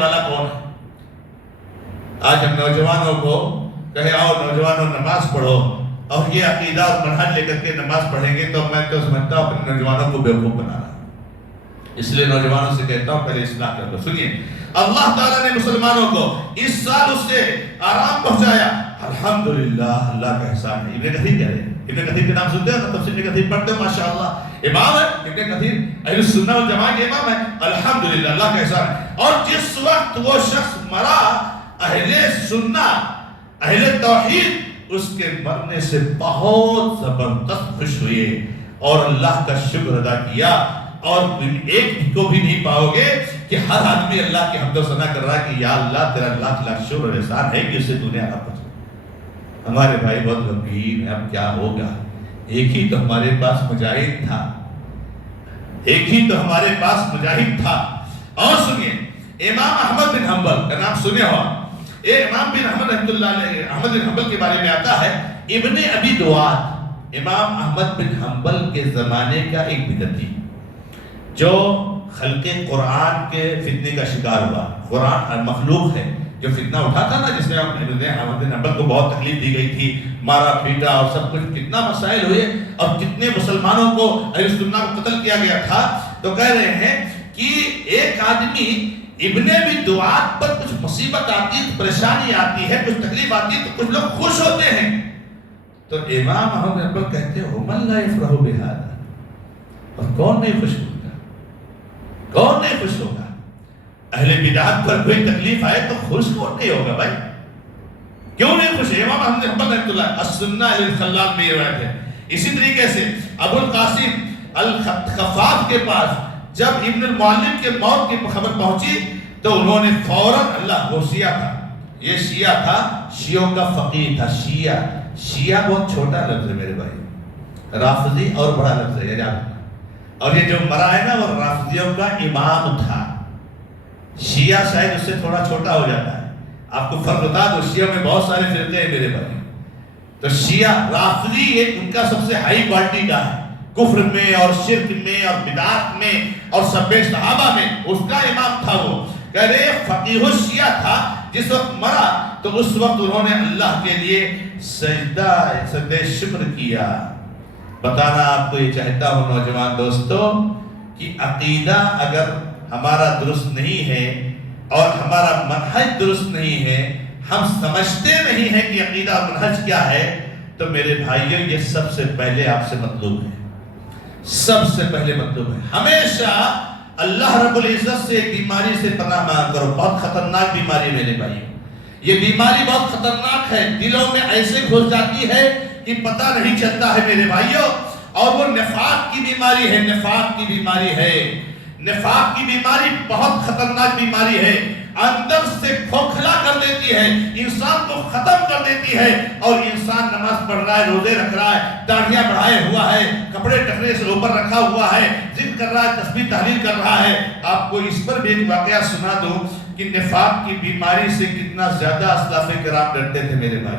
والا کون ہے؟ آج ہم نوجوانوں کو کہے آؤ نوجوانوں نماز پڑھو اور یہ عقیدہ اور منہج لے کر کے نماز پڑھیں گے تو میں تو سمجھتا ہوں اپنے نوجوانوں کو بیوقوف بنا رہا ہوں۔ اس لیے نوجوانوں سے کہتا ہوں پہلے اصلاح کر لو۔ سنیے، اللہ تعالیٰ نے مسلمانوں کو اس سال اس سے آرام پہنچایا، الحمدللہ اللہ کا احسان ہے۔ ابن کثیر کہہ رہے ہیں، ابن کثیر کے نام سنتے ہیں، تفسیر ابن کثیر پڑھتے ہیں، ماشاءاللہ امام ہے ابن کثیر، اہل السنہ والجماعہ کے امام ہے، الحمدللہ اللہ کا احسان ہے۔ اور جس وقت وہ شخص مرا، اہل سنہ اہل توحید اس کے مرنے سے بہت زبردست خوش ہوئے اور اللہ کا شکر ادا کیا۔ اور ایک کو بھی نہیں پاؤ گے کہ ہر آدمی اللہ کی حمد و ثنا کر رہا ہے کہ یا اللہ تیرا لاکھ لاکھ شکر اور احسان ہے کہ اسے تو نے عطا فرمایا۔ ہمارے بھائی بہت غمگین ہیں، اب کیا ہوگا؟ ایک ہی تو ہمارے پاس مجاہد تھا، ایک ہی تو ہمارے پاس مجاہد تھا۔ اور سنیے، امام احمد بن حنبل کا نام سنے ہوا، امام بن احمد رحمۃ اللہ علیہ، احمد بن حنبل کے بارے میں آتا ہے ابن ابی دواد، امام احمد بن حنبل کے زمانے کا ایک بدعتی جو خلق قرآن کے فتنے کا شکار ہوا۔ قرآن مخلوق ہے، جو فتنہ اٹھا تھا نا، جس میں احمد بن حنبل کو بہت تکلیف دی گئی تھی، مارا پیٹا اور سب کچھ، کتنا مسائل ہوئے اور کتنے مسلمانوں کو اہل سنہ کو قتل کیا گیا تھا۔ تو کہہ رہے ہیں کہ ایک آدمی ابن ابی دواد پر کچھ مصیبت آتی ہے، پریشانی آتی ہے، کچھ تکلیف آتی ہے تو کچھ لوگ خوش ہوتے ہیں۔ تو امام احمد بن حنبل کہتے ہیں وَمَن لَا يَفْرَحُ بِهَذَا، اور کون نہیں خوش ہوگا، کون نہیں خوش ہوگا؟ اہل بدعت پر کوئی تکلیف آئے تو خوش کون نہیں ہوگا بھائی؟ کیوں نہیں خوش ہے؟ امام احمد بن حنبل رحمۃ اللہ السنہ للخلال میں یہ روایت ہے۔ اسی طریقے سے ابو القاسم الخفاف کے پاس جب ابن المعلم کے موت کی خبر پہنچی تو انہوں نے فوراً، اللہ وہ شیعہ تھا، یہ شیعہ تھا، شیعوں کا فقیہ تھا۔ شیعہ بہت چھوٹا لفظ ہے میرے بھائی، رافضی اور بڑا لفظ ہے یاد رکھنا۔ اور یہ جو مرا ہے نا وہ رافضیوں کا امام تھا، شیعہ شاید اس سے تھوڑا چھوٹا ہو جاتا ہے۔ آپ کو فرق بتا دو، شیعہ میں بہت سارے فرقے ہیں میرے بھائی، تو شیعہ رافضی یہ ان کا سب سے ہائی کوالٹی کا ہے، کفر میں اور شرک میں اور بدعات میں اور سب صحابہ میں اس کا امام تھا۔ وہ کہہ رہے فقیہ الشیعہ تھا، جس وقت مرا تو اس وقت انہوں نے اللہ کے لیے سجدہ شکر کیا۔ بتانا آپ کو یہ چاہتا ہوں نوجوان دوستو کہ عقیدہ اگر ہمارا درست نہیں ہے اور ہمارا منہج درست نہیں ہے، ہم سمجھتے نہیں ہیں کہ عقیدہ اور منہج کیا ہے، تو میرے بھائیوں یہ سب سے پہلے آپ سے مطلوب ہے، سب سے پہلے مطلوب ہے۔ ہمیشہ اللہ رب العزت سے ایک بیماری سے پناہ مانگ کرو، بہت خطرناک بیماری میرے بھائیوں، یہ بیماری بہت خطرناک ہے، دلوں میں ایسے گھس جاتی ہے کہ پتہ نہیں چلتا ہے میرے بھائیوں، اور وہ نفاق کی بیماری ہے، نفاق کی بیماری ہے۔ نفاق کی بیماری بہت خطرناک بیماری ہے، اندر سے کھوکھلا کر دیتی ہے، انسان کو ختم کر دیتی ہے، اور انسان نماز پڑھ رہا ہے، روزے رکھ رہا ہے، داڑھیاں بڑھائے ہوا ہے، کپڑے ٹکنے سے اوپر رکھا ہوا ہے، ذکر کر رہا ہے، تسبیح تحلیل کر رہا ہے۔ آپ کو اس پر بھی ایک واقعہ سنا دوں کہ نفاق کی بیماری سے کتنا زیادہ اسلاف کرام ڈرتے تھے میرے بھائی۔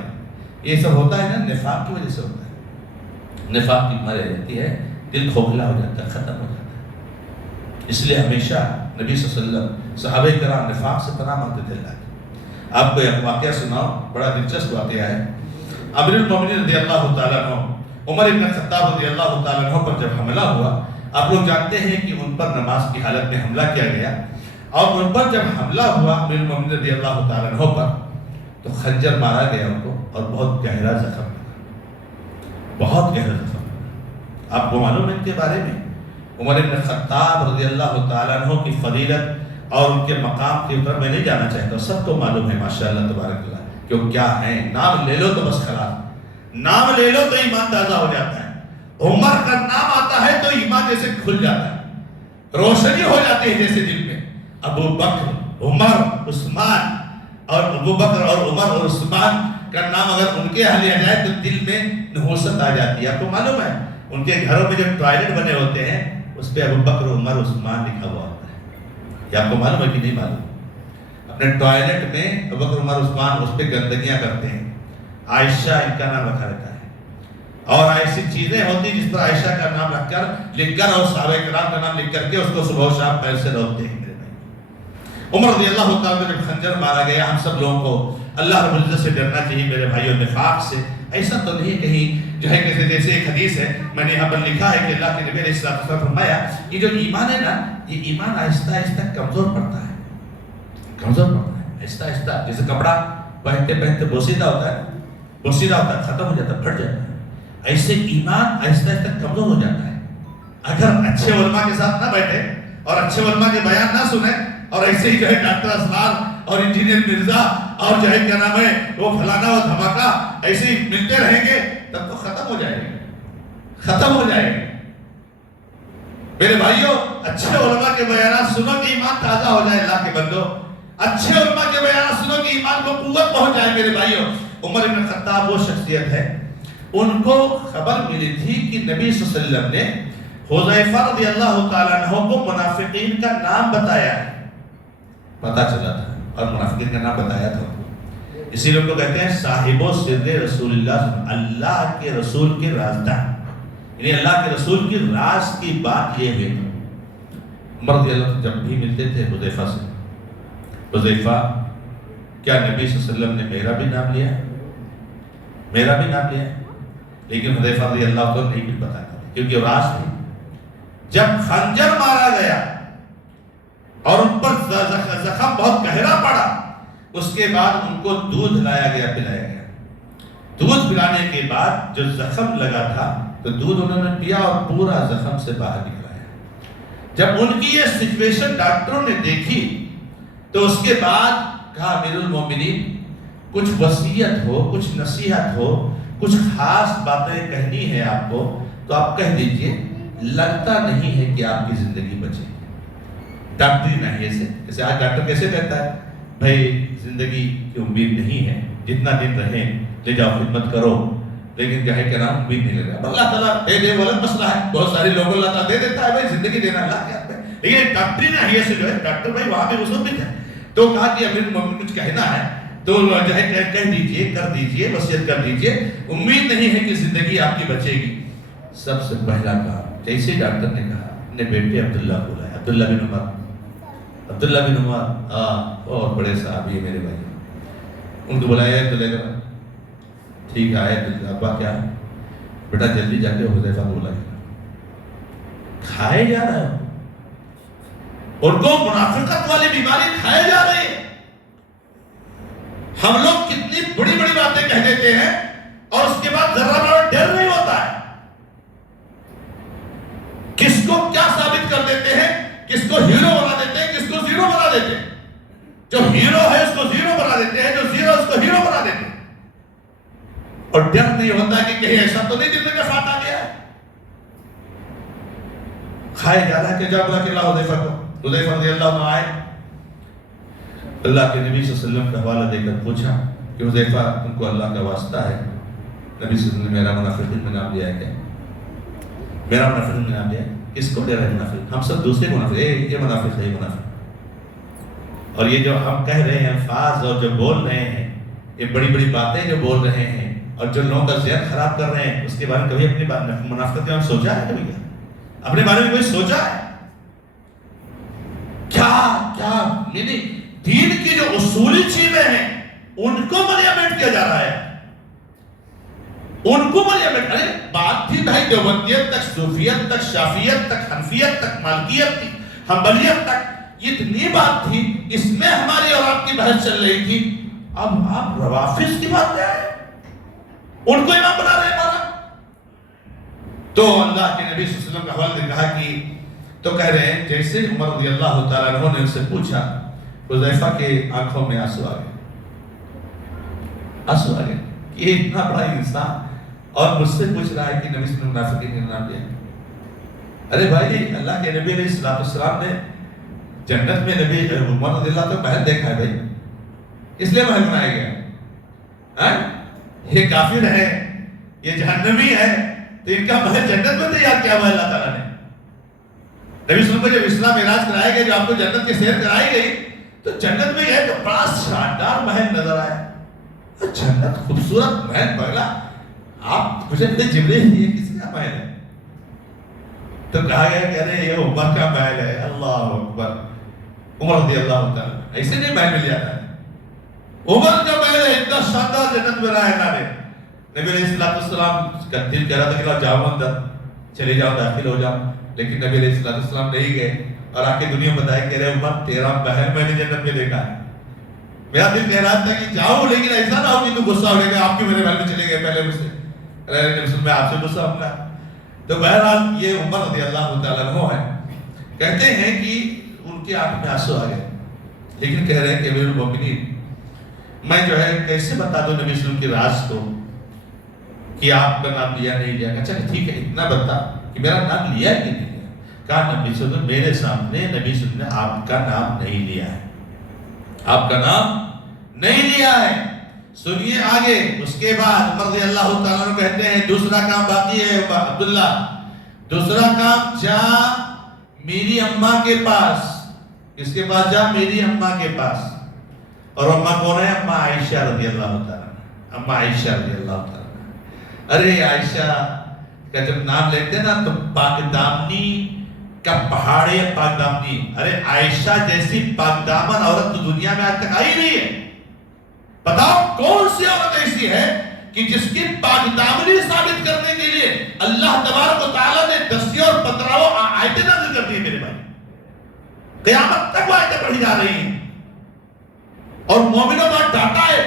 یہ سب ہوتا ہے نا نفاق کی وجہ سے ہوتا ہے، نفاق کی بیماری رہتی ہے، دل کھوکھلا ہو جاتا ہے، ختم ہو جاتا ہے۔ اس لیے ہمیشہ نبی صلی اللہ علیہ وسلم صحابہ کرام نفاق سے پناہ مانگتے تھے اللہ کی۔ آپ کو ایک واقعہ سناؤ، بڑا دلچسپ واقعہ ہے۔ امیر المومنین رضی اللہ تعالیٰ عنہ، عمر بن خطاب رضی اللہ تعالیٰ عنہ پر جب حملہ ہوا، آپ لوگ جانتے ہیں کہ ان پر نماز کی حالت میں حملہ کیا گیا، اور ان پر جب حملہ ہوا امیر المومنین رضی اللہ تعالیٰ عنہ پر، تو خنجر مارا گیا ان کو، اور بہت گہرا زخم لگا، بہت گہرا زخم لگا۔ آپ کو معلوم ہے ان کے بارے میں عمر بن خطاب رضی اللہ تعالیٰ عنہ کی فضیلت اور ان کے مقام کی طرف میں نہیں جانا چاہتا، سب کو معلوم ہے ماشاءاللہ تبارک اللہ کہ وہ کیا ہیں، نام لے لو تو بس خلاص، نام لے لو تو ایمان تازہ ہو جاتا ہے۔ عمر کا نام آتا ہے تو ایمان جیسے کھل جاتا ہے، روشنی ہو جاتی ہے جیسے دل میں۔ ابو بکر، عمر، عثمان، اور ابو بکر اور عمر اور عثمان کا نام اگر ان کے حال آ جائے تو دل میں نحوست آ جاتی ہے۔ آپ کو معلوم ہے ان کے گھروں میں جو ٹوائلٹ بنے ہوتے ہیں اس پہ ابو بکر، عمر، عثمان لکھا ہوا ہوتا ہے، یہ آپ کو معلوم ہے کہ نہیں معلوم؟ اپنے ٹوائلٹ میں ابو بکر، عمر، عثمان اس پہ گندگیاں کرتے ہیں، عائشہ ان کا نام رکھا رہتا ہے، اور ایسی چیزیں ہوتی ہیں جس پر عائشہ کا نام لکھ کر اور صحابہ کرام کا نام لکھ کر کے اس کو صبح و شام پیر سے دھوتے ہیں میرے بھائی۔ عمر رضی اللہ تعالیٰ جب خنجر مارا گیا، ہم سب لوگوں کو اللہ رب العزت سے ڈرنا چاہیے میرے بھائیوں، نفاق سے۔ ایسا تو نہیں کہیں جو ہے کہ جیسے ایک حدیث ہے، میں نے یہاں پر لکھا ہے کہ اللہ کے نبی علیہ الصلوۃ والسلام فرمایا یہ جو ایمان ہے نا، یہ ایمان آہستہ آہستہ کمزور پڑتا ہے، کمزور پڑتا ہے آہستہ آہستہ۔ جیسے کپڑا پہنتے پہنتے بوسیدہ ہوتا ہے، بوسیدہ ہوتا ہے، ختم ہو جاتا ہے، پھٹ جاتا ہے، ایسے ایمان آہستہ آہستہ کمزور ہو جاتا ہے۔ اگر اچھے علماء کے ساتھ نہ بیٹھے اور اچھے علماء کے بیان نہ سنیں اور ایسے ہی جو ہے ڈاکٹر اسرار اور انجینئر مرزا اور جو ہے کیا نام ہے وہ فلانا و دھماکہ ایسے ہی ملتے رہیں گے، تب تو ختم ہو جائے گا، ختم ہو جائے گا۔ میرے بھائیوں، اچھے علماء کے بیانات سنو کہ ایمان تازہ ہو جائے۔ اللہ کے بندو، اچھے علماء کے بیانات سنو کہ ایمان کو قوت پہنچ جائے۔ میرے بھائیوں، عمر بن خطاب وہ شخصیت ہے، ان کو خبر ملی تھی کہ نبی صلی اللہ علیہ وسلم نے حذیفہ رضی اللہ تعالیٰ عنہ کو منافقین کا نام بتایا ہے، پتا چلا تھا اور منافقین کا نام بتایا تھا۔ اسی لیے ان کو کہتے ہیں صاحب و سر رسول اللہ، اللہ کے رسول کے رازدار، یعنی اللہ کے رسول کی راز کی بات یہ ہے۔ عمر رضی اللہ جب بھی ملتے تھے حذیفہ سے، حذیفہ کیا نبی صلی اللہ علیہ وسلم نے میرا بھی نام لیا، میرا بھی نام لیا؟ لیکن حذیفہ رضی اللہ عنہ نہیں بھی پتا کیونکہ وہ راز تھی۔ جب خنجر مارا گیا اور ان پر زخم بہت گہرا پڑا، اس کے بعد ان کو دودھ لایا گیا، پلایا گیا۔ دودھ پلانے کے بعد جو زخم لگا تھا تو دودھ انہوں نے پیا اور پورا زخم سے باہر نکلایا۔ جب ان کی یہ سچویشن ڈاکٹروں نے دیکھی تو اس کے بعد کہا امیر المومنین کچھ وصیت ہو، کچھ نصیحت ہو، کچھ خاص باتیں کہنی ہے آپ کو تو آپ کہہ دیجئے، لگتا نہیں ہے کہ آپ کی زندگی بچے گی۔ ڈاکٹری ناحیے سے، جیسے آج ڈاکٹر کیسے کہتا ہے بھائی زندگی کی امید نہیں ہے، جتنا دن رہیں لے جاؤ خدمت کرو، لیکن کیا ہے کہ نام امید نہیں لے رہا۔ اللہ تعالیٰ دے دے وہ الگ مسئلہ ہے، بہت سارے لوگوں اللہ تعالیٰ دے دیتا ہے، بھائی زندگی دینا اللہ کے ہاتھ میں، لیکن ڈاکٹری ناحیے سے جو ہے ڈاکٹر بھائی وہاں بھی اصول بھی تھے، تو کہا کہ امیر المومنین کچھ کہنا ہے تو جو ہے کہہ دیجئے، کر دیجئے، وصیت کر دیجئے، امید نہیں ہے کہ زندگی آپ کی بچے گی۔ سب سے پہلا کہا، جیسے ڈاکٹر نے کہا، اپنے بیٹے عبداللہ کو بلایا، عبداللہ بن عمر، عبداللہ بن عمر اور بڑے صحابی ہے میرے بھائی، ان کو بلایا تو لے کر ٹھیک آئے، ابا کیا ہے بیٹا جلدی جا کے حذیفہ کو بلا کے کھائے جا رہا ہے، ان کو منافقت والی بیماری کھائے جا رہی ہے۔ ہم لوگ کتنی بڑی بڑی باتیں کہہ دیتے ہیں اور اس کے بعد ذرہ بڑا ڈر نہیں ہوتا ہے۔ کس کو کیا ثابت کر دیتے ہیں، کس کو ہیرو بنا دیتے ہیں، کس کو زیرو بنا دیتے ہیں۔ جو ہیرو ہے اس کو زیرو بنا دیتے ہیں، جو زیرو اس کو ہیرو بنا دیتے ہیں، اور ڈر نہیں ہوتا کہ کہیں ایسا تو نہیں دل میں کفات آ گیا ہے۔ کھائے جا رہا ہے کہ جا بلا کے اللہ حذیفہ کو، حذیفہ رضی اللہ عنہ آئے، اللہ کے نبی صلی اللہ علیہ وسلم کا حوالہ دے کر پوچھا کہ حذیفہ تم کو اللہ کا واسطہ ہے، نبی صلی اللہ علیہ وسلم نے میرا منافقین میں نام لیا ہے کیا؟ میرا منافقین میں نام لیا ہے؟ کس کو دے رہے ہیں منافق؟ ہم سب دوسرے منافق، یہ منافق ہے، یہ منافق۔ اور یہ جو ہم کہہ رہے ہیں الفاظ اور جو بول رہے ہیں، یہ بڑی بڑی باتیں جو بول رہے ہیں اور جو لوگوں کا ذہن خراب کر رہے ہیں، اس کے بارے میں کبھی اپنی منافقت کے بارے میں سوچا ہے؟ کبھی کیا اپنے بارے میں کوئی سوچا ہے؟ کیا یعنی دین کی جو اصولی چیزیں ہیں ان کو ملیامنٹ کیا جا رہا ہے، ان کو ملیامنٹ۔ ارے بات تھی بھائی دیوبندیت تک، صوفیت تک، شافیت تک، حنفیت تک، مالکیت تک، حنبلیت تک، اتنی بات تھی، اس میں ہماری اور آپ کی بحث چل رہی تھی۔ اب آپ روافض کی بات کیا ہے، ان کو امام بنا رہے ہیں ہمارا۔ تو اللہ کے نبی صلی اللہ علیہ وسلم کا حوالہ نے کہا کہ تو کہہ رہے ہیں جیسے عمر رضی اللہ تعالیٰ عنہ نے ان سے پوچھا، حذیفہ کے آنکھوں میں آنسو آ گئے، آنسو آ گئے کہ یہ اتنا بڑا انسان اور مجھ سے پوچھ رہا ہے کہ نبی صلی اللہ علیہ وسلم نے منافقین کا نام لیا۔ ارے بھائی اللہ کے نبی علیہ السلام نے جنت میں نبی عمر رضی اللہ تو محل دیکھا ہے بھائی، اس لیے محل بنایا گیا۔ یہ کافر ہے، یہ جہنمی ہے، تو ان کا محل جنت میں تیار کیا ہوا اللہ تعالیٰ نے۔ نبی صلی اللہ علیہ وسلم کو جب اسلام معراج کرایا گیا، جو آپ کو جنت کی سیر کرائی گئی، تو جنت میں یہ تو بڑا شاندار محل نظر آیا، جنت خوبصورت محل پہلا، آپ مجھے جبریل یہ کس کا محل ہے؟ تو کہا گیا کہ ارے یہ عمر کا محل ہے۔ اللہ اکبر، عمر رضی اللہ تعالیٰ ایسے نہیں محل مل جاتا ہے. عمر کا محل ہے، اتنا شاندار جنت میں رہا ہے. نبی علیہ السلام کا دل کہہ رہا تھا کہ جاؤ اندر، چلے جاؤ، داخل ہو جاؤ، لیکن نبی علیہ السلام نہیں گئے اور آ کے دنیا بتایا، کہہ رہے عمر تیرا محل میں نے جنت میں دیکھا ہے. میرا دل کہہ رہا تھا کہ جاؤ، لیکن ایسا نہ ہو کہ تو غصہ ہو جائے گا، آپ کیوں میرے محل میں چلے گئے پہلے مجھ سے. میں آپ سے غصہ ہوں گا. تو بہرحال یہ عمر رضی اللہ تعالیٰ عنہ ہے. کہتے ہیں کہ ان کی آنکھ میں آنسو آ گئے، لیکن کہہ رہے ہیں کہ امیر المومنین میں جو ہے کیسے بتا دوں نبی صلی اللہ علیہ وسلم کی راز کو کہ آپ کا نام لیا نہیں لیا. اچھا ٹھیک ہے، اتنا بتا کہ میرا نام لیا کہ نہیں لیا. کہا نبی صلی اللہ علیہ وسلم میرے سامنے نبی صلی اللہ علیہ وسلم نے آپ کا نام نہیں لیا ہے، آپ کا نام نہیں لیا ہے. سنیے آگے. اس کے بعد عمر رضی اللہ تعالیٰ عنہ کہتے ہیں دوسرا کام باقی ہے عبداللہ، دوسرا کام جا میری اماں کے پاس. کس کے پاس؟ جا میری اماں کے پاس. اور اماں کون ہے؟ اماں عائشہ رضی اللہ تعالیٰ عنہ. اماں عائشہ رضی اللہ تعالیٰ عنہ. ارے عائشہ کا جب نام لیتے ہیں نا تو پاک دامنی کا پہاڑ ہے. پاک دامنی، ارے عائشہ جیسی پاک دامن عورت تو دنیا میں آج تک آئی نہیں ہے. بتاؤ کون سی عورت ایسی ہے کہ جس کی پاک دامنی ثابت کرنے کے لیے اللہ تبارک و تعالیٰ نے 10 اور 15 آیتیں نازل کر دی ہیں. میرے بھائی قیامت تک وہ آیتیں پڑھی جا رہی ہیں. اور مومنوں کا ڈاٹا ہے،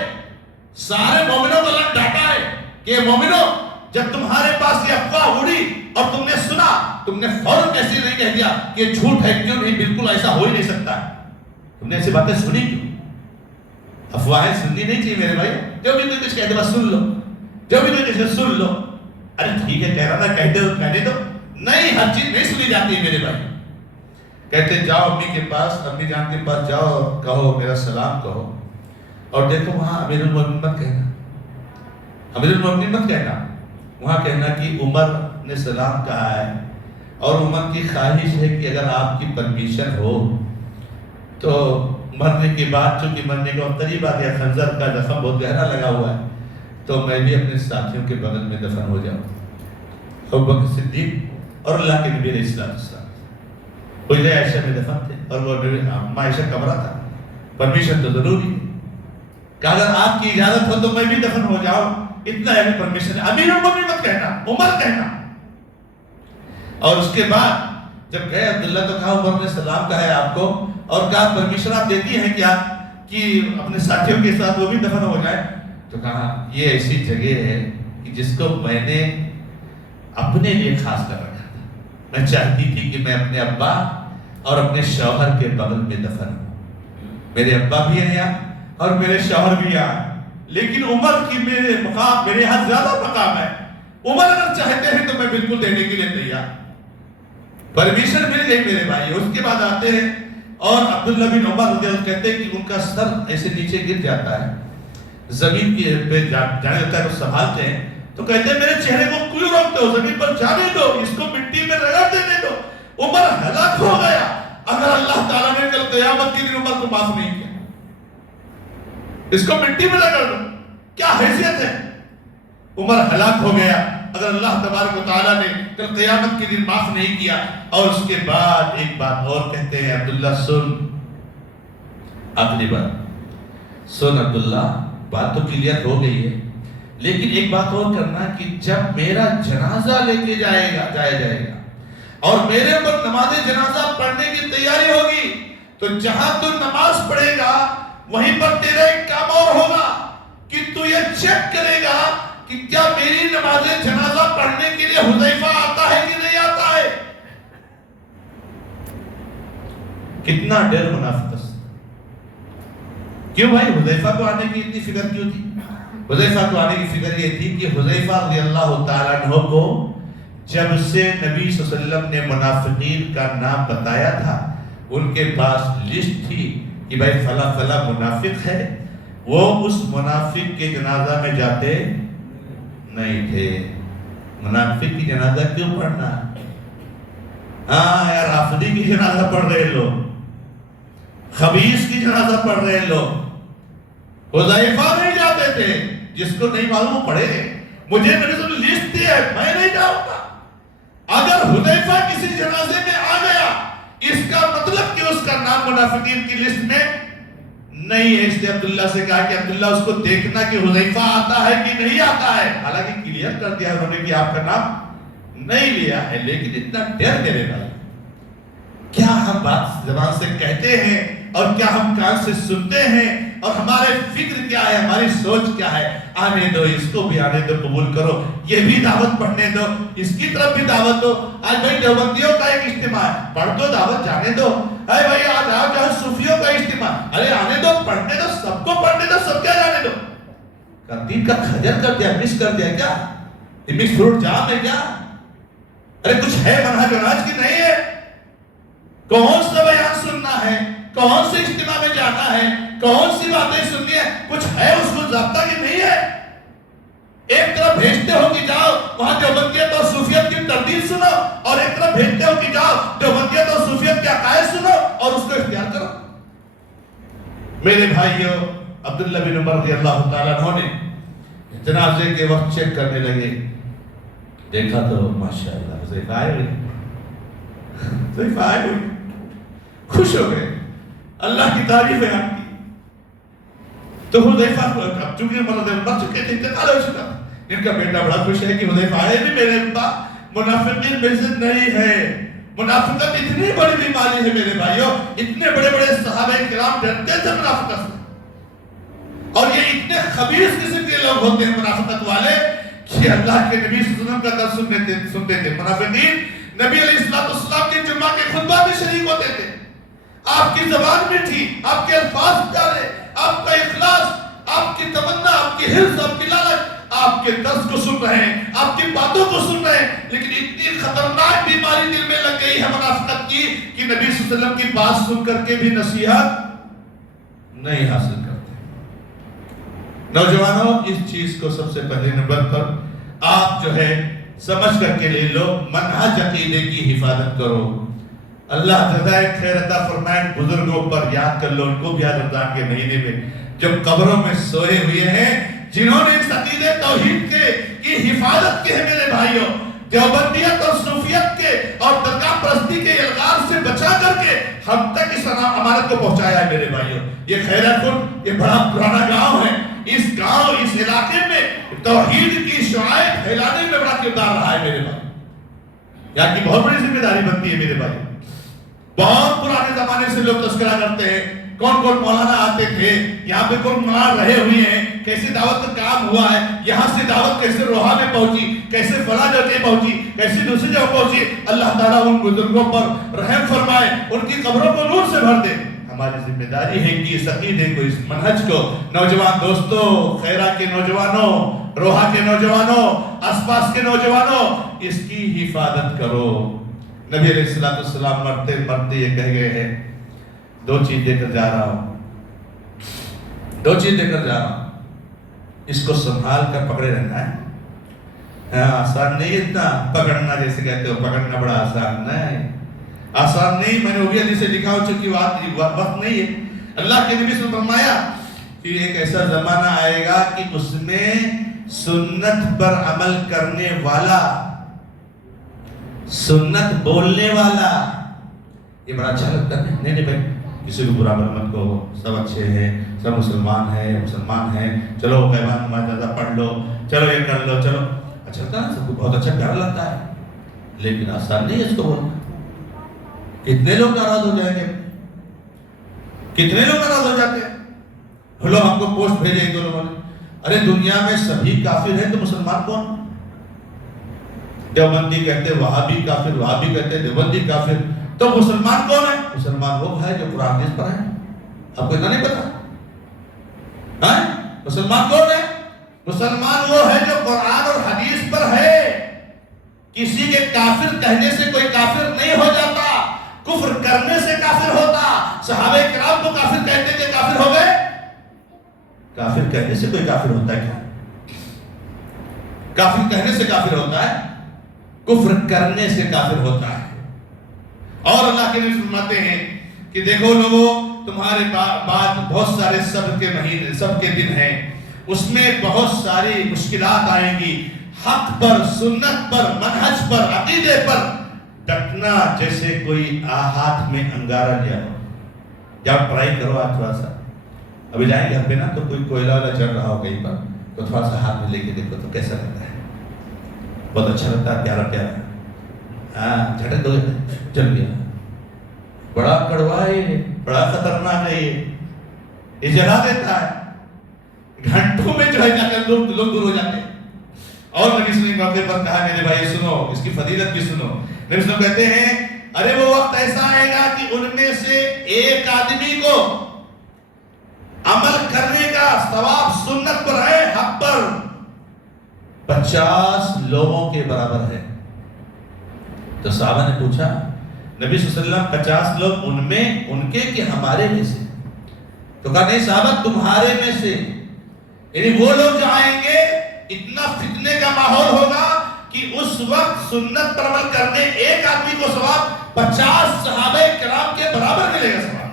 سارے مومنوں کو اللہ ڈاٹا ہے کہ مومنوں جب تمہارے پاس یہ افواہ اڑی اور تم نے سنا، تم نے فوراً کیسے نہیں کہہ دیا کہ یہ جھوٹ ہے؟ کیوں نہیں؟ بالکل ایسا ہو ہی نہیں سکتا. تم نے ایسی باتیں سنی کیوں؟ افواہیں سننی نہیں چاہیے میرے بھائی. جو بھی کوئی کچھ کہتے بس سن لو، جو بھی کوئی کچھ سن لو. ارے ٹھیک ہے، کہہ رہا تھا کہنے دو. نہیں، ہر چیز نہیں سنی جاتی ہے میرے بھائی. کہتے جاؤ امی کے پاس، امی جان کے پاس جاؤ، کہو میرا سلام کہو. اور دیکھو وہاں امیر المومنین مت کہنا، امیر المومنین مت کہنا. وہاں کہنا کہ عمر نے سلام کہا ہے اور عمر کی خواہش ہے کہ اگر آپ کی پرمیشن ہو تو مرنے کے بعد، چونکہ مرنے کا قریب آ گیا، خنجر کا زخم بہت گہرا لگا ہوا ہے، تو میں بھی اپنے ساتھیوں کے بغل میں دفن ہو جاؤں. ابوبکر صدیق اور اللہ کے نبی علیہ السلام حجرہ عائشہ میں دفن تھے اور وہ اماں عائشہ کمرہ تھا. پرمیشن تو ضروری ہے کہ اگر آپ کی اجازت ہو تو میں بھی دفن ہو جاؤں. اتنا ہے پرمیشن. امیر المومنین مت کہنا، عمر کہنا. اور اس کے بعد جب گئے عبداللہ تو کہا عمر نے سلام کہا ہے آپ کو، اور کہا پرمیشن آپ دیتی ہیں کیا کہ اپنے ساتھیوں کے ساتھ وہ بھی دفن ہو جائے؟ تو کہا یہ ایسی جگہ ہے کہ جس کو میں نے اپنے لیے خاص کر رکھا تھا. میں چاہتی تھی کہ میں اپنے ابا اور اپنے شوہر کے بغل میں دفن ہوں. میرے ابا بھی ہیں یہاں اور میرے شوہر بھی یہاں، لیکن عمر کی میرے مقام، میرے یہاں زیادہ مقام ہے. عمر اگر چاہتے ہیں تو میں بالکل دینے کے لیے تیار. پرمیشن مل گئی میرے بھائی. اس کے بعد آتے ہیں اور عبداللہ بن عمر رضی اللہ عنہ کہتے ہیں کہ ان کا سر ایسے نیچے گر جاتا ہے، زمین کی پہ جانے لگتا ہے، وہ سنبھالتے ہیں تو کہتے ہیں میرے چہرے کو کیوں روکتے ہو؟ زمین پر جانے دو، اس کو مٹی میں رگڑ دینے دو. عمر ہلاک ہو گیا اگر اللہ تعالیٰ نے کل قیامت کے دن عمر کو معاف نہیں کیا. اس کو مٹی میں رگڑ دو، کیا حیثیت ہے؟ عمر ہلاک ہو گیا اگر اللہ تبارک و تعالیٰ نے کل قیامت کے دن معاف نہیں کیا. اور اس کے بعد ایک بات اور کہتے ہیں عبداللہ سن، اپنی بات سن عبداللہ، بات تو کلیئر ہو گئی ہے، لیکن ایک بات اور کرنا کہ جب میرا جنازہ لے کے جایا جائے گا اور میرے اوپر نماز جنازہ پڑھنے کی تیاری ہوگی تو جہاں تو نماز پڑھے گا وہیں پر تیرا ایک کام اور ہوگا کہ تو یہ چیک کرے گا کہ کیا میری نماز جنازہ پڑھنے کے لیے حذیفہ آتا ہے کہ نہیں آتا ہے. کتنا ڈر منافقت. کیوں بھائی حذیفہ کو آنے کی اتنی فکر کیوں تھی؟ حذیفہ کو آنے کی فکر یہ تھی کہ حذیفہ رضی اللہ تعالیٰ عنہ کو جب سے نبی صلی اللہ علیہ وسلم نے منافقین کا نام بتایا تھا ان کے پاس لسٹ تھی کہ بھائی فلاں فلاں منافق ہے. وہ اس منافق کے جنازہ میں جاتے نہیں تھے. منافق کی جنازہ کیوں پڑھنا؟ ہاں یار رافضی کی جنازہ پڑھ رہے لوگ، خبیث کی جنازہ پڑھ رہے لوگ. حذیفہ نہیں جاتے تھے. جس کو نہیں معلوم پڑھے. مجھے میرے سے لسٹ دی ہے، میں نہیں جاؤں گا. اگر حذیفہ کسی جنازے میں آ گیا اس کا مطلب کہ اس کا نام منافقین کی لسٹ میں نہیں ہے، اس نے عبداللہ سے کہا کہ عبداللہ اس کو دیکھنا کہ حذیفہ آتا ہے کہ نہیں آتا ہے، حالانکہ کلیئر کر دیا انہوں نے کہ آپ کا نام نہیں لیا ہے، لیکن اتنا ڈر میرے بھائی، کیا ہم بات زبان سے کہتے ہیں اور کیا ہم کان سے سنتے ہیں اور ہمارے فکر کیا ہے، ہماری سوچ کیا ہے؟ آنے دو، اس کو بھی آنے دو، قبول کرو، یہ بھی دعوت پڑھنے دو، اس کی طرف بھی دعوت دو۔ آج بھائی دیوبندیوں کا ایک اجتماع ہے، پڑھ دو، دعوت جانے دو۔ اے بھائی آج آؤ جاؤ صوفیوں کا اجتماع، ارے آنے دو، پڑھنے دو، سب کو پڑھنے دو، سب کیا جانے دو۔ کانتین کا کھجر کر دیا، مکس کر دیا کیا؟ یہ مکس فروٹ جام ہے کیا؟ ارے کچھ ہے منہج ونہج کی نہیں ہے؟ کون سا بیان سننا ہے، کون سے اجتماع میں جانا ہے، کون سی باتیں سننی ہے، کچھ ہے اس کو ضابطہ کی نہیں ہے؟ ایک طرف بھیجتے ہو کہ جاؤ وہاں دیوبندیت اور صوفیت کی تردید سنو، اور ایک طرف بھیجتے ہو کہ جاؤ دیوبندیت اور صوفیت کے عقائد سنو اور اس کو اختیار کرو۔ میرے بھائیو، عبداللہ بن عمر رضی اللہ تعالیٰ عنہ نے جنازے کے وقت چیک کرنے لگے، دیکھا تو ماشاءاللہ حذیفہ آئے ہوئے، حذیفہ آئے ہوئے، خوش ہو گئے، اللہ کی تعریف ہے آپ کی۔ تو حذیفہ اب چونکہ مر چکے تھے، انتقال ہو چکا، ان کا بیٹا بڑا خوش ہے کہ حذیفہ آئے بھی، میرے منافقین میں سے نہیں ہے۔ منافقت اتنی بڑی بیماری ہے میرے بھائیوں، اتنے بڑے بڑے صحابہ کرام ڈرتے تھے منافقت سے، اور یہ اتنے خبیث قسم کے لوگ ہوتے ہیں منافقت والے کہ اللہ کے نبی صلی اللہ علیہ وسلم کا درس سنتے تھے۔ منافقین نبی علیہ السلام کے جمعہ کے خطبہ میں شریک ہوتے تھے، آپ کی زبان میٹھی، آپ کے الفاظ پیارے، آپ کا اخلاص، آپ کی تمنا، آپ کی حرص، آپ کی لالچ، آپ کے درس کو سن رہے ہیں، آپ کی باتوں کو سن رہے ہیں، لیکن اتنی خطرناک بیماری دل میں لگ گئی ہے منافقت کی کہ نبی صلی اللہ علیہ وسلم کی بات سن کر کے بھی نصیحت نہیں حاصل کرتے۔ نوجوانوں، اس چیز کو سب سے پہلے نمبر پر آپ جو ہے سمجھ کر کے لے لو، منہج عقیدے کی حفاظت کرو۔ اللہ جزائے خیر عطا فرمائے، بزرگوں پر یاد کر لو، ان کو بھی رمضان کے مہینے میں جو قبروں میں سوئے ہوئے ہیں، جنہوں نے اس عقیدے توحید کی حفاظت کی ہے میرے بھائیوں، دیوبندیت اور صوفیت کے اور درگاہ پرستی کے الغام سے بچا کر کے ہم تک اس امانت کو پہنچایا ہے میرے بھائیوں۔ یہ خیرہ خود یہ بڑا پرانا گاؤں ہے، اس گاؤں اس علاقے میں توحید کی شعائیں پھیلانے میں بڑا کردار رہا ہے میرے بھائی، یہاں کی بہت بڑی ذمہ داری بنتی ہے میرے بھائی۔ بہت پرانے زمانے سے لوگ تذکرہ کرتے ہیں، کون کون مولانا آتے تھے، یہاں پہ کون مولانا رہے ہوئے ہیں، کیسے دعوت کا کام ہوا ہے، یہاں سے دعوت کیسے روحا میں پہنچی، کیسے فلاں جگہ پہنچی، کیسے دوسری جگہ پہنچی۔ اللہ تعالیٰ ان بزرگوں پر رحم فرمائے، ان کی قبروں کو نور سے بھر دے۔ ہماری ذمہ داری ہے کہ اس عقیدے کو، اس منہج کو، نوجوان دوستوں، خیرہ کے نوجوانوں، روحا کے نوجوانوں، آس پاس کے نوجوانوں، اس کی حفاظت کرو۔ نبی علیہ السلام مرتے مرتے یہ کہہ گئے ہیں، دو چیز دے کر جا رہا ہوں، دو چیز دے کر جا رہا ہوں، اس کو سنبھال کر پکڑے رہنا ہے۔ آسان نہیں اتنا پکڑنا، جیسے کہتے ہو پکڑنا بڑا آسان نہیں، آسان نہیں، میں نے وہ بھی حدیث سے لکھا ہو چکی وقت نہیں ہے۔ اللہ کے نبی سے فرمایا کہ ایک ایسا زمانہ آئے گا کہ اس میں سنت پر عمل کرنے والا، سنت بولنے والا، یہ بڑا اچھا لگتا ہے، نہیں بھائی کسی کو برا مت کہو، سب اچھے ہیں، سب مسلمان ہیں، چلو پیمان نماز زیادہ پڑھ لو، چلو یہ کر لو، چلو اچھا لگتا ہے، سب کو بہت اچھا پیار لگتا ہے، لیکن آسان نہیں ہے اس کو بولنا۔ کتنے لوگ ناراض ہو جائیں گے، کتنے لوگ ناراض ہو جاتے ہیں۔ لوگ ہم کو پوسٹ بھیجے ایک دو لوگوں نے، ارے دنیا میں سبھی کافر ہیں تو مسلمان کون؟ دیوبندی کہتے وہابی کافر، وہابی کہتے دیوبندی کافر، تو مسلمان کون ہے؟ مسلمان وہ ہے جو قرآن حدیث پر ہے۔ آپ کو اتنا نہیں پتا؟ مسلمان کون ہے؟ مسلمان وہ ہے جو قرآن اور حدیث پر ہے۔ کسی کے کافر کہنے سے کوئی کافر نہیں ہو جاتا، کفر کرنے سے کافر ہوتا۔ صحابہ کرام کو کافر کہتے تھے، کافر ہو گئے؟ کافر کہنے سے کوئی کافر ہوتا ہے کیا؟ کافر کہنے سے کافر ہوتا ہے، کفر کرنے سے کافر ہوتا ہے۔ اور اللہ کے نبی فرماتے ہیں کہ دیکھو لوگوں، تمہارے بعد بہت سارے سب کے مہینے، سب کے دن ہیں، اس میں بہت ساری مشکلات آئیں گی۔ حق پر، سنت پر، منہج پر، عقیدے پر ڈٹنا جیسے کوئی ہاتھ میں انگارہ لیا ہو۔ جب ٹرائی کرو آج تھوڑا سا، ابھی جائیں گے گھر پہ نا تو کوئی کوئلہ والا چڑھ رہا ہو کہیں پر تو تھوڑا سا ہاتھ میں لے کے دیکھو تو کیسا لگتا ہے؟ بہت اچھا لگتا ہے، پیارا پیارا، ہاں جھٹک دو چل گیا. بڑا کڑوا ہے یہ، بڑا خطرناک ہے یہ جلا دیتا ہے، گھنٹوں میں جو ہے جا کر لوگ دور ہو جاتے ہیں. اور نبی صلی اللہ علیہ وسلم پر کہا میرے بھائی سنو، اس کی فضیلت بھی سنو. نبی صلی اللہ علیہ وسلم کہتے ہیں ارے وہ وقت ایسا آئے گا کہ ان میں سے ایک آدمی کو عمل کرنے کا ثواب سنت پر ہے، حق پر 50 لوگوں کے برابر ہے. تو صحابہ نے پوچھا نبی صلی اللہ علیہ وسلم 50 لوگ ان میں ان کے کہ ہمارے میں سے؟ تو کہا نہیں صحابہ تمہارے میں سے. یعنی وہ لوگ جو آئیں گے اتنا فتنے کا ماحول ہوگا کہ اس وقت سنت پر عمل کرنے ایک آدمی کو ثواب 50 صحابہ کرام کے برابر ملے گا ثواب.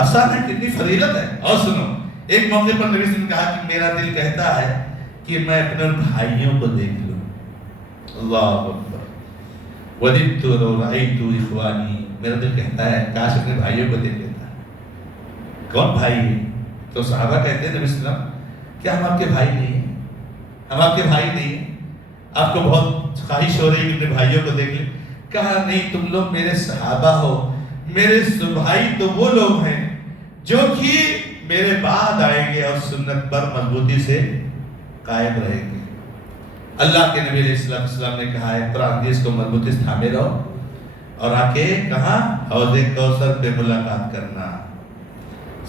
آسان ہے، کتنی فضیلت ہے. اور سنو، ایک موقع پر نبی صلی اللہ علیہ وسلم نے کہا کہ میرا دل کہتا ہے کہ میں اپنے بھائیوں کو دیکھ لوں. اللہ اکبر. وَدِدْتُ لَوْ رَأَيْتُ إِخْوَانِي، میرا دل کہتا ہے کاش اپنے بھائیوں کو دیکھ لیتا. کون بھائی ہے؟ تو صحابہ کہتے ہیں نبی صلی اللہ علیہ وسلم کیا ہم آپ کے بھائی نہیں ہیں؟ ہم آپ کے بھائی نہیں ہیں؟ آپ کو بہت خواہش ہو رہی ہے کہ اپنے بھائیوں کو دیکھ لیں. کہا نہیں، تم لوگ میرے صحابہ ہو. میرے بھائی تو وہ لوگ ہیں جو کہ میرے بعد آئیں گے اور سنت پر مضبوطی سے قائم رہیں گے. اللہ کے نبی علیہ السلام نے کہا ہے قرآن حدیث کو مضبوطی سے تھامے رہو اور آ کے کہاں حوض کوثر پہ ملاقات کرنا.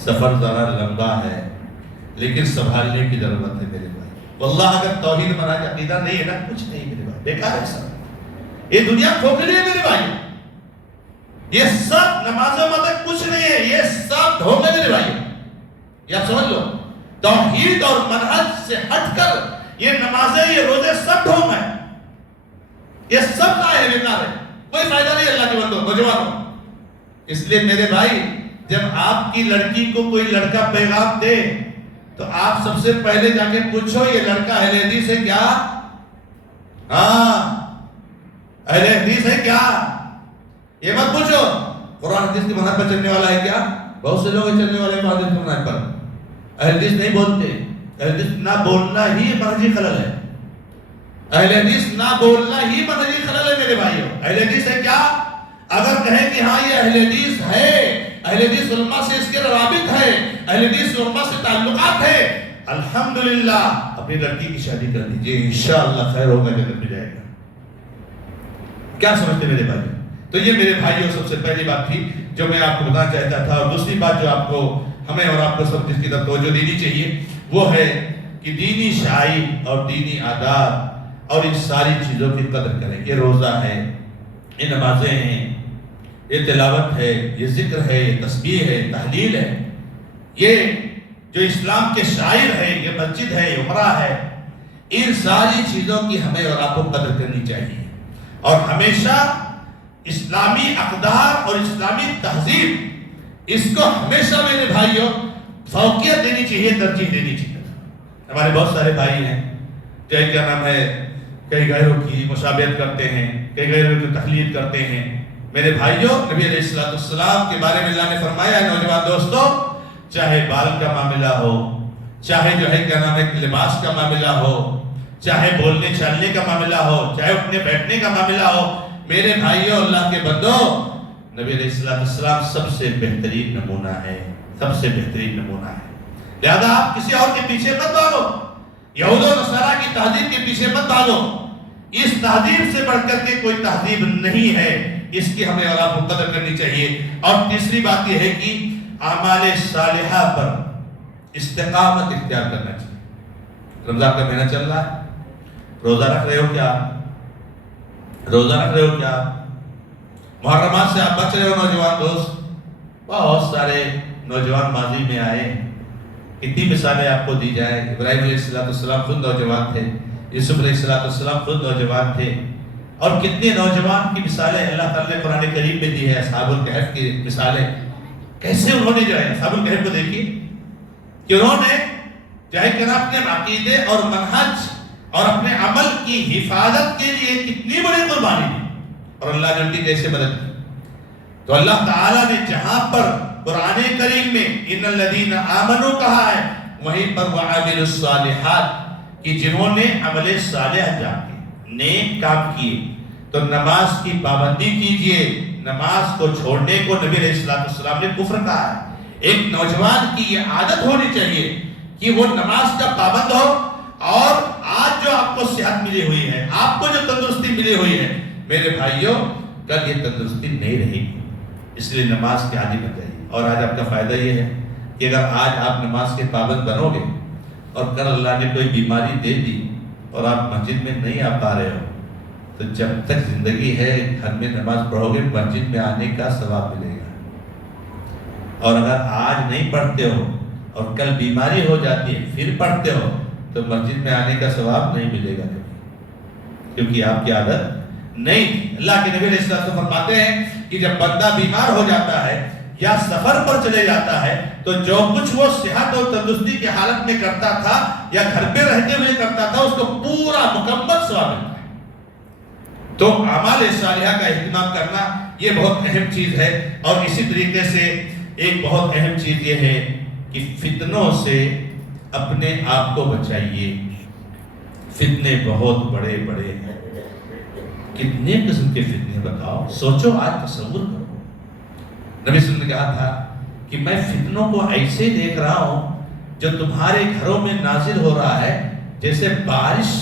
سفر ذرا لمبا ہے لیکن سنبھالنے کی ضرورت ہے میرے بھائی. واللہ اگر توحید منہج عقیدہ نہیں ہے نا کچھ نہیں میرے بھائی، بیکار ہے سب. یہ دنیا کھوکھلی ہے میرے بھائی، یہ سب نماز مدد کچھ نہیں ہے، یہ سب دھوکے میرے بھائی. یہ آپ سمجھ لو، توحید اور منہج سے ہٹ کر یہ نمازیں یہ روزے سب ڈھونگ ہیں، یہ سب ضائع ہے، بیکار ہے، کوئی فائدہ نہیں اللہ کے بندوں نوجوانوں. اس لیے میرے بھائی جب آپ کی لڑکی کو کوئی لڑکا پیغام دے تو آپ سب سے پہلے جا کے پوچھو یہ لڑکا اہل حدیث ہے کیا؟ ہاں اہل حدیث ہے کیا؟ یہ مت پوچھو قرآن حدیث کی منہج پر چلنے والا ہے کیا. بہت سے لوگ چلنے والے قرآن حدیث کی منہج پر اہل حدیث نہیں بولتے. اہل حدیث نہ بولنا ہی منہجی خلل ہے. اہل حدیث نہ بولنا ہی منہجی خلل ہے میرے بھائیوں. اہل حدیث ہے کیا؟ اگر کہیں کہ ہاں یہ اہل حدیث ہے، اہل حدیث علماء سے اس کے روابط ہے، اہل حدیث علماء سے تعلقات ہے، الحمدللہ اپنی لڑکی کی شادی کر دیجئے، انشاءاللہ خیر ہوگا، جنت میں جائے گا. کیا سمجھتے میرے بھائی؟ تو یہ میرے بھائیوں سب سے پہلی بات تھی جو میں آپ کو بتانا چاہتا تھا. اور دوسری بات جو آپ کو ہمیں اور آپ کو سب جس کی طرف توجہ دینی چاہیے وہ ہے کہ دینی شعائر اور دینی عادات اور ان ساری چیزوں کی قدر کریں. یہ روزہ ہے، یہ نمازیں ہیں، یہ تلاوت ہے، یہ ذکر ہے، یہ تسبیح ہے، تحلیل ہے، یہ جو اسلام کے شاعر ہے، یہ مسجد ہے، یہ عمرہ ہے. ان ساری چیزوں کی ہمیں اور آپ کو قدر کرنی چاہیے اور ہمیشہ اسلامی اقدار اور اسلامی تہذیب اس کو ہمیشہ میرے بھائیوں فوقیت دینی چاہیے، ترجیح دینی چاہیے. ہمارے بہت سارے بھائی ہیں جو کیا نام ہے کئی غیروں کی مشابہت کرتے ہیں، کئی غیروں کی تقلید کرتے ہیں. میرے بھائیوں نبی علیہ السلام کے بارے میں اللہ نے فرمایا ہے نوجوان دوستوں، چاہے بال کا معاملہ ہو، چاہے جو ہے کیا نام ہے لباس کا معاملہ ہو، چاہے بولنے چالنے کا معاملہ ہو، چاہے اٹھنے بیٹھنے کا معاملہ ہو، میرے بھائیوں اللہ کے بندوں نبی علیہ السلام سب سے بہترین نمونہ ہے، سب سے بہترین نمونہ ہے. لہذا آپ کسی اور کے پیچھے مت بھاگو، یہود و نصارہ کی تہذیب کے پیچھے مت بھاگو. اس تہذیب سے بڑھ کر کے کوئی تہذیب نہیں ہے، اس کی ہمیں اور آپ کو قدر کرنی چاہیے. اور تیسری بات یہ ہے کہ اعمال صالحہ پر استقامت اختیار کرنا چاہیے. رمضان کا مہینہ چل رہا ہے، روزہ رکھ رہے ہو کیا؟ روزہ رکھ رہے ہو کیا؟ محرمات سے آپ بچ رہے ہو نوجوان دوست؟ بہت سارے نوجوان ماضی میں آئے، کتنی مثالیں آپ کو دی جائیں. ابراہیم علیہ السلام خود نوجوان تھے، یوسف علیہ السلام خود نوجوان تھے، اور کتنے نوجوان کی مثالیں اللہ تعالیٰ نے قرآن کریم میں دی ہے. اصحاب الکہف کی مثالیں، کیسے انہوں نے جو ہے اصحاب الکہف کو دیکھی کہ انہوں نے چاہے کہ اپنے عقیدے اور منہج اور اپنے عمل کی حفاظت کے لیے کتنی بڑی قربانی دی اور اللہ نے ان کی کیسے مدد کی. تو اللہ تعالیٰ نے جہاں پر قرآن کریم میں ان الذین آمنوا کہا ہے، وہیں پر وعاملوا الصالحات کہ جنہوں نے عمل صالح جان نیک کام کیے. تو نماز کی پابندی کیجئے. نماز کو چھوڑنے کو نبی علیہ السلام نے کفر کہا ہے. ایک نوجوان کی یہ عادت ہونی چاہیے کہ وہ نماز کا پابند ہو. اور آج جو آپ کو صحت ملی ہوئی ہے، آپ کو جو تندرستی ملی ہوئی ہے، میرے بھائیوں کل یہ تندرستی نہیں رہے گی. اس لیے نماز کے عادی بن جائیے. اور آج آپ کا فائدہ یہ ہے کہ اگر آج آپ نماز کے پابند بنو گے اور کل اللہ نے کوئی بیماری دے دی اور آپ مسجد میں نہیں آ پا رہے ہو، تو جب تک زندگی ہے گھر میں نماز پڑھو گے، مسجد میں آنے کا ثواب ملے گا. اور اگر آج نہیں پڑھتے ہو اور کل بیماری ہو جاتی ہے پھر پڑھتے ہو تو مسجد میں آنے کا ثواب نہیں ملے گا، کیونکہ آپ کی عادت نہیں تھی. اللہ کے نبی علیہ السلام فرماتے ہیں کہ جب بندہ بیمار ہو جاتا ہے یا سفر پر چلے جاتا ہے تو جو کچھ وہ صحت اور تندرستی کی حالت میں کرتا تھا یا گھر پہ رہتے ہوئے کرتا تھا اس کو پورا مکمل ثواب ملتا ہے. تو اعمال صالحہ کا اہتمام کرنا یہ بہت اہم چیز ہے. اور اسی طریقے سے ایک بہت اہم چیز یہ ہے کہ فتنوں سے اپنے آپ کو بچائیے. فتنے بہت بڑے بڑے ہیں. کتنے قسم کے فتنے بتاؤ، سوچو، آج تصور کرو. نبی صلی اللہ علیہ وسلم نے کہا تھا کہ میں فتنوں کو ایسے دیکھ رہا ہوں جو تمہارے گھروں میں نازل ہو رہا ہے جیسے بارش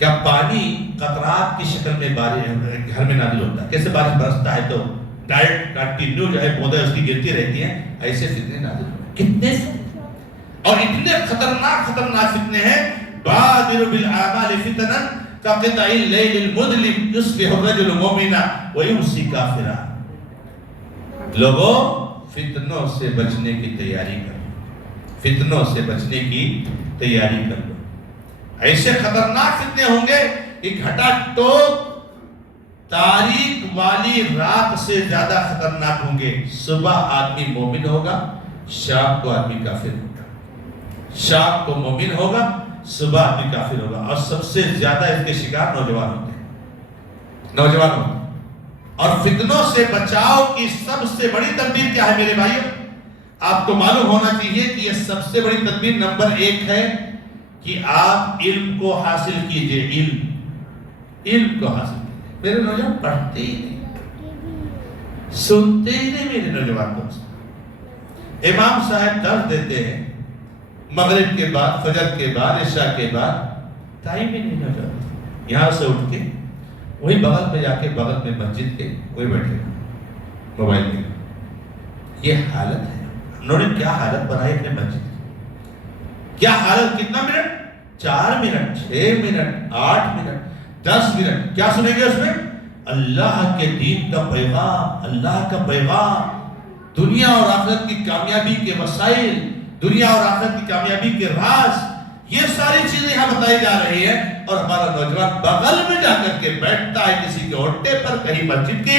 کا پانی قطرات کی شکل میں گھر میں نازل ہوتا ہے. کیسے بارش برستا ہے تو ڈائریکٹ کنٹینیو جو ہے بوندیں اس کی گرتی رہتی ہیں، ایسے فتنے نازل ہوتے ہیں. کتنے فتنے، اور اتنے خطرناک فتنے ہیں. بادر بالاعمال فتنا كقطع الليل المظلم يصبح الرجل مؤمنا ويمسي كافرا. لوگوں فتنوں سے بچنے کی تیاری کرو، فتنوں سے بچنے کی تیاری کرو. ایسے خطرناک فتنے ہوں گے کہ گھٹا ٹوپ تاریک والی رات سے زیادہ خطرناک ہوں گے. صبح آدمی مومن ہوگا، شام کو آدمی کافر ہوگا. شام کو مومن ہوگا، صبح آدمی کافر ہوگا. اور سب سے زیادہ اس کے شکار نوجوان ہوتے ہیں، نوجوان ہوتے ہیں. اور فتنوں سے بچاؤ کی سب سے بڑی تدبیر کیا ہے میرے بھائیوں؟ آپ کو معلوم ہونا چاہیے کہ یہ سب سے بڑی تدبیر نمبر 1 ہے کہ آپ علم کو حاصل کیجئے. علم کو حاصل کیجئے. میرے نوجوان پڑھتے ہی نہیں، سنتے ہی نہیں. میرے نوجوان دوست، امام صاحب درس دیتے ہیں مغرب کے بعد، فجر کے بعد، عشاء کے بعد، ٹائم ہی نہیں ہو جاتا. یہاں سے اٹھ کے وہی بغل میں جا کے، بغل میں مسجد کے وہی بیٹھے موبائل میں. یہ حالت ہے. انہوں نے کیا حالت بنائی اپنے مسجد کی؟ کیا حالت؟ کتنا minute? 4 minute, 6 minute, 8 minute, 10 minute. کیا سنیں گے اس میں؟ اللہ کے دین کا پیغام، اللہ کا پیغام، دنیا اور آخرت کی کامیابی کے وسائل، دنیا اور آخرت کی کامیابی کے راز. یہ ساری چیزیں یہاں بتائی جا رہی ہیں. اور ہمارا نوجوان بغل میں جا کر کے بیٹھتا ہے کسی کے اوٹے پر، کہیں مسجد کی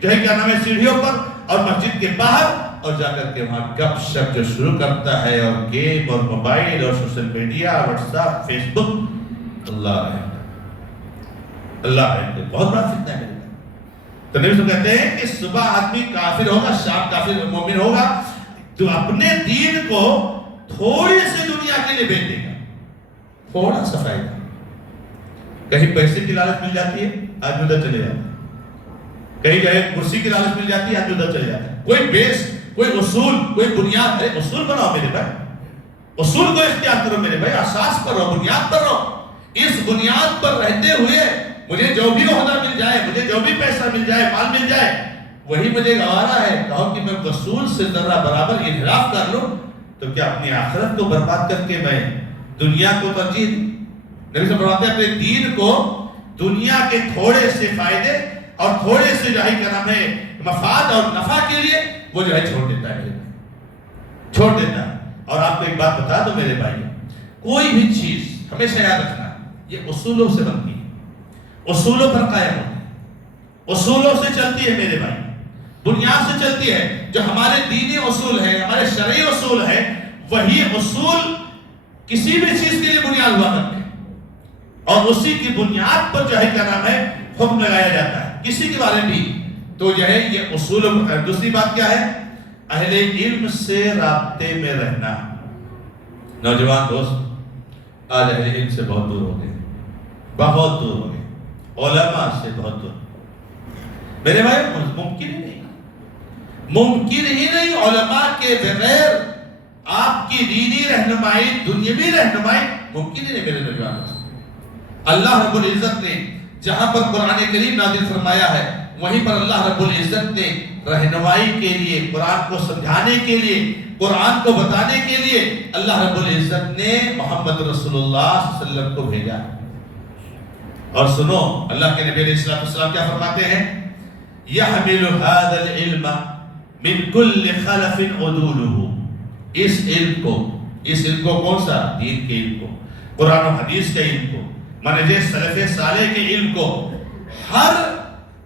جو ہے کیا نام ہے سیڑھیوں پر، اور مسجد کے باہر، اور جا کر کے وہاں گپ شپ جو شروع کرتا ہے، اور گیم اور موبائل اور social media, WhatsApp, Facebook. اللہ ہے، اللہ ہے. بہت بڑا فتنہ ہے. تو نبی صلی کہتے ہیں کہ صبح آدمی کافر ہوگا، شام کافر مومن ہوگا. تو اپنے دین کو تھوڑی سی دنیا کے لیے بیچ دے گا، تھوڑا سا فائدہ. کہیں پیسے کی لالچ مل جاتی ہے، آدمی ادھر چلے جاتا ہے. کہیں جو ہے کرسی کی لالچ مل جاتی ہے، آدمی ادھر چلے جاتا ہے. کوئی بیس، کوئی اصول، کوئی بنیاد ہے. اصول بناؤ میرے بھائی، اصول کو اختیار کرو میرے بھائی. اساس پر رہو، بنیاد پر رہو. اس بنیاد پر رہتے ہوئے مجھے جو بھی عہدہ مل جائے، مجھے جو بھی پیسہ مل جائے، مال مل جائے، وہی مجھے گوارا ہے. کہو کہ میں رسول سے ذرہ برابر انحراف کر لوں تو کیا اپنی آخرت کو برباد کر کے میں دنیا کو ترجیح دوں؟ نبی صلی اللہ علیہ وسلم فرماتے ہیں اپنے دین کو دنیا کے تھوڑے سے فائدے اور تھوڑے سے جو ہے کیا نام ہے مفاد اور نفع کے لیے وہ جو ہے چھوڑ دیتا ہے، چھوڑ دیتا ہے. اور آپ کو ایک بات بتا دو میرے بھائی، کوئی بھی چیز ہمیشہ یاد رکھنا یہ اصولوں سے بنتی ہے، اصولوں پر قائم ہوتی ہے، اصولوں سے چلتی ہے میرے بھائی، بنیاد سے چلتی ہے. جو ہمارے دینی اصول ہیں، ہمارے شرعی اصول ہیں، وہی اصول کسی بھی چیز کے لیے بنیاد ہوا کرتے ہیں، اور اسی کی بنیاد پر جو ہے کیا نام ہے حکم لگایا جاتا ہے کسی کے بارے میں بھی. تو جو ہے یہ اصول. دوسری بات کیا ہے اہل علم سے رابطے میں رہنا. نوجوان دوست آج اہل علم سے بہت دور ہو گئے، بہت دور ہو گئے، علماء سے بہت دور. میرے بھائی ممکن ہی نہیں، ممکن ہی نہیں علماء کے بغیر آپ کی دینی رہنمائی، دنیاوی رہنمائی ممکن ہی نہیں. میرے نوجوانوں سے اللہ رب العزت نے جہاں پر قرآن کریم نازل فرمایا ہے، وہیں پر اللہ رب العزت نے رہنمائی کے لیے، قرآن کو سمجھانے کے لیے، قرآن کو بتانے کے لیے اللہ رب العزت نے محمد رسول اللہ صلی اللہ علیہ وسلم کو بھیجا. اور سنو اللہ کے نبی علیہ السلام کیا فرماتے ہیں؟ يَحْمِلُ هَذَا الْعِلْمَ مِنْ كُلِّ خَلَفٍ عُدُولُهُ. اس علم کو کون سا؟ دین کے علم کو، قرآن و حدیث کے علم کو، منہج سلف صالح کے علم کو، ہر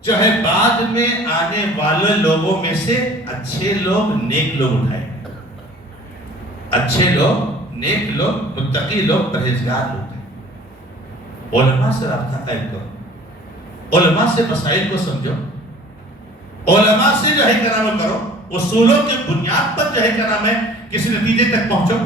جو ہے بعد میں آنے والے لوگوں میں سے اچھے لوگ، نیک لوگ اٹھائیں. اچھے لوگ، نیک لوگ، متقی لوگ، پرہیزگار لوگ ہیں. علماء سے رابطہ قائم کرو، علماء سے مسائل کو سمجھو، علماء سے جو ہے کرام کرو، اصولوں کے بنیاد پر جو ہے کرام ہے کسی نتیجے تک پہنچو.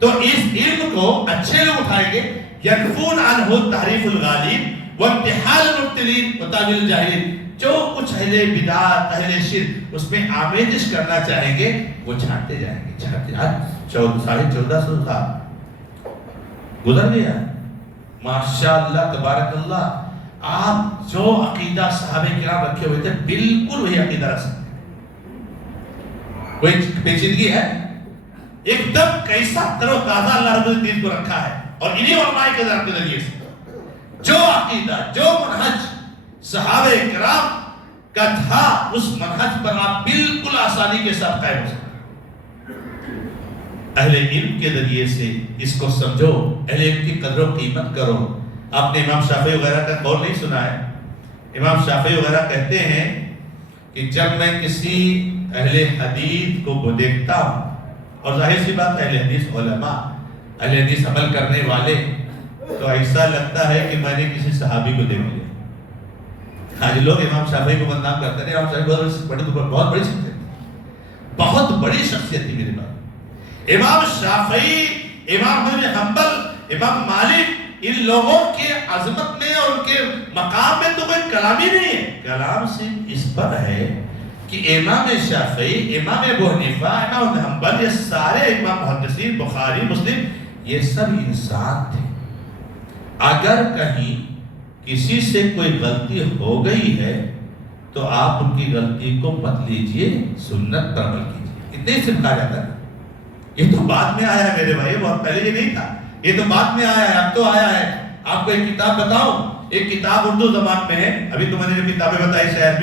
تو اس علم کو اچھے لوگ اٹھائیں گے. يَنْفُونَ عَنْهُ تَحْرِيفُ الْغَالِينَ وَامْتِحَالُ الْمُبْتِلِينَ وَتَأْوِيلُ الْجَاهِلِينَ. جو کچھ اہل بدعات، اہل شرک اس میں آمیزش کرنا چاہیں گے وہ چھانٹتے جائیں گے، چھانٹتے. آج 1450 سال گزر گیا، ماشاءاللہ تبارک اللہ. آپ جو عقیدہ صحابہ کرام رکھے ہوئے تھے بالکل وہی عقیدہ رکھ سکتے ہیں. کوئی پیچیدگی ہے؟ ایک دم کیسا تر و تازہ اللہ رب العزت کو رکھا ہے. اور انہی علماء کے ذریعے سے جو عقیدہ، جو منہج صحابہ کرام کا تھا اس منہج پر آپ بالکل آسانی کے ساتھ قائم ہو سکتے. اہل علم کے ذریعے سے اس کو سمجھو، اہل علم کی قدر و قیمت کرو. آپ نے امام شافعی وغیرہ کا قول نہیں سنا ہے؟ امام شافعی وغیرہ کہتے ہیں کہ جب میں کسی اہل حدیث کو دیکھتا ہوں، اور ظاہر سی بات اہل حدیث علماء، اہل حدیث عمل کرنے والے، تو ایسا لگتا ہے کہ میں نے کسی صحابی کو دیکھ لیا. آج لوگ امام شافعی کو بدنام کرتے ہیں. امام شافعی بہت بڑی شخصیت تھی، بہت بڑی شخصیت تھی میرے پاس. امام شافعی، امام بن حنبل، امام مالک، ان لوگوں کے عظمت میں اور ان کے مقام میں تو کوئی کلام ہی نہیں ہے. کلام صرف اس پر ہے کہ امام شافعی، امام ابو حنیفہ، امام حنبل، یہ سارے امام محدثین، بخاری، مسلم، یہ سب انسان تھے. اگر کہیں کسی سے کوئی غلطی ہو گئی ہے تو آپ ان کی غلطی کو مت لیجئے، سنت پر عمل کیجئے. اتنے ہی صرف کہا جاتا ہے. یہ تو بعد میں آیا ہے میرے بھائی، بہت پہلے یہ نہیں تھا، یہ تو بعد میں آیا ہے. اب تو آیا ہے. آپ کو ایک کتاب بتاؤں، ایک کتاب اردو زبان میں ہے. ابھی تو میں نے جو کتابیں بتائی شاید